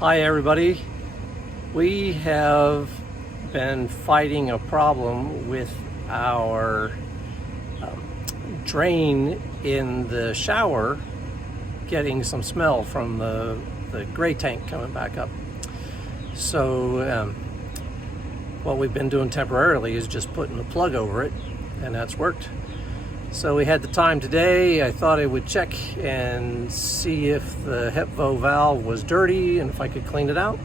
Hi everybody. We have been fighting a problem with our drain in the shower getting some smell from the gray tank coming back up. So what we've been doing temporarily is just putting the plug over it, and that's worked. So we had the time today. I thought I would check and see if the HEPVO valve was dirty and if I could clean it out.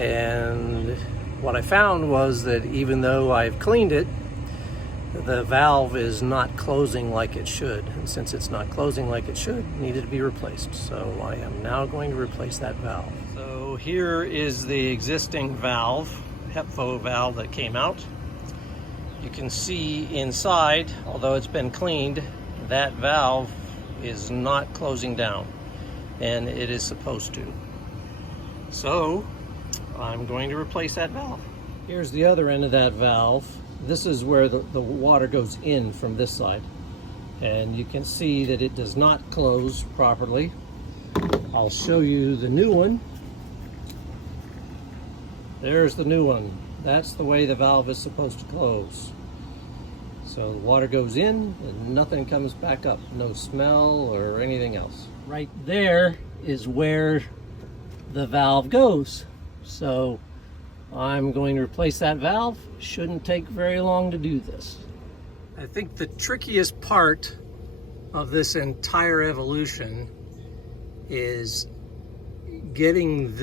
And what I found was that even though I've cleaned it, the valve is not closing like it should. And since it's not closing like it should, it needed to be replaced. So I am now going to replace that valve. So here is the existing valve, HEPVO valve that came out. You can see inside, although it's been cleaned, that valve is not closing down, and it is supposed to. So I'm going to replace that valve. Here's the other end of that valve. This is where the water goes in from this side, and you can see that it does not close properly. I'll show you the new one. There's the new one. That's the way the valve is supposed to close. So the water goes in and nothing comes back up. No smell or anything else. Right there is where the valve goes. So I'm going to replace that valve. Shouldn't take very long to do this. I think the trickiest part of this entire evolution is getting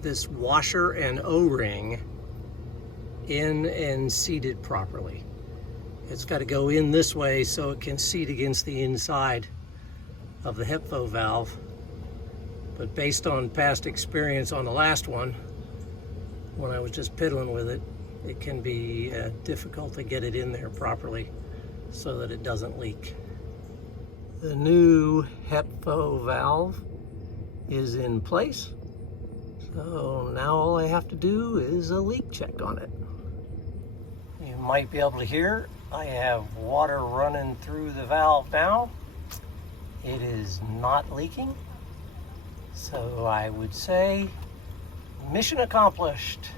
this washer and O-ring in and seated properly. It's got to go in this way so it can seat against the inside of the HEPVO valve. But based on past experience on the last one, when I was just piddling with it, it can be difficult to get it in there properly so that it doesn't leak. The new HEPVO valve is in place. So now all I have to do is a leak check on it. You might be able to hear I have water running through the valve now. It is not leaking. So I would say mission accomplished.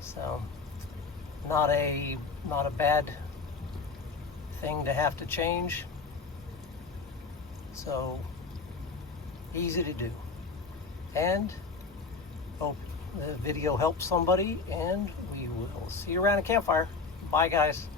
So not a bad thing to have to change. So easy to do. And hope the video helps somebody, and we will see you around a campfire. Bye guys.